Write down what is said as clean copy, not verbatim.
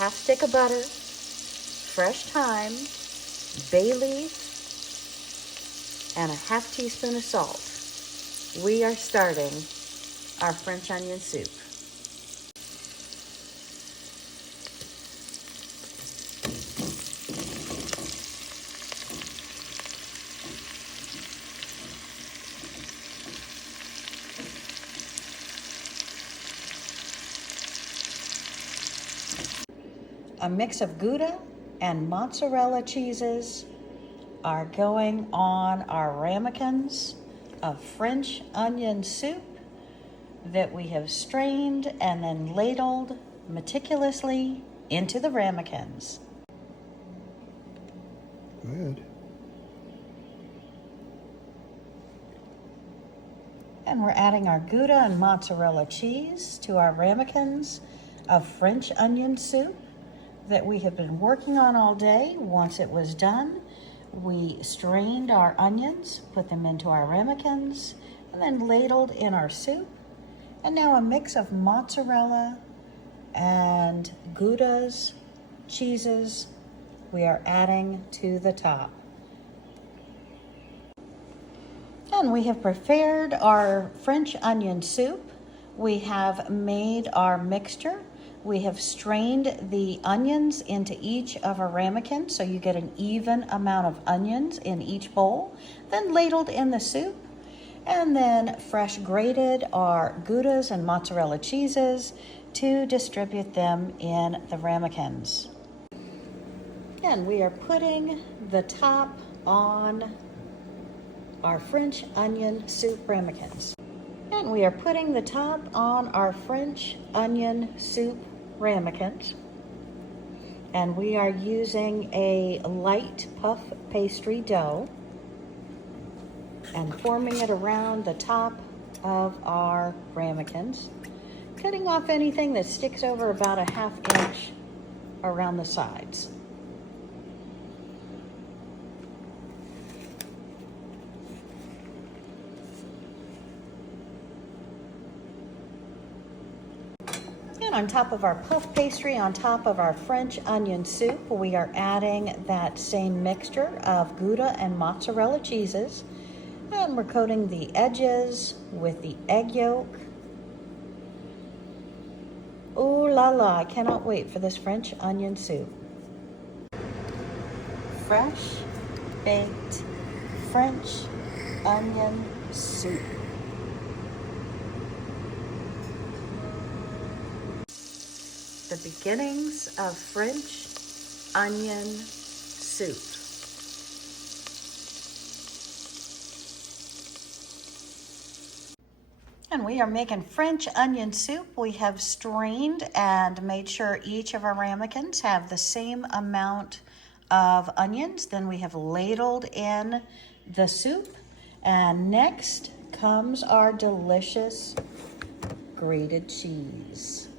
half stick of butter, fresh thyme, bay leaf, and a half teaspoon of salt. We are starting our French onion soup. A mix of Gouda and mozzarella cheeses are going on our ramekins of French onion soup that we have strained and then ladled meticulously into the ramekins. Good. And we're adding our Gouda and mozzarella cheese to our ramekins of French onion soup that we have been working on all day. Once it was done, we strained our onions, put them into our ramekins, and then ladled in our soup. And now a mix of mozzarella and Goudas, cheeses, we are adding to the top. And we have prepared our French onion soup. We have made our mixture. We have strained the onions into each of our ramekins so you get an even amount of onions in each bowl, then ladled in the soup, and then fresh grated our Goudas and mozzarella cheeses to distribute them in the ramekins. And we are putting the top on our French onion soup ramekins. And we are putting the top on our French onion soup ramekins. And we are using a light puff pastry dough and forming it around the top of our ramekins, cutting off anything that sticks over about a ½ inch around the sides. And on top of our puff pastry, on top of our French onion soup, we are adding that same mixture of Gouda and mozzarella cheeses. And we're coating the edges with the egg yolk. Ooh la la, I cannot wait for this French onion soup. Fresh baked French onion soup. The beginnings of French onion soup. And we are making French onion soup. We have strained and made sure each of our ramekins have the same amount of onions. Then we have ladled in the soup. And next comes our delicious grated cheese.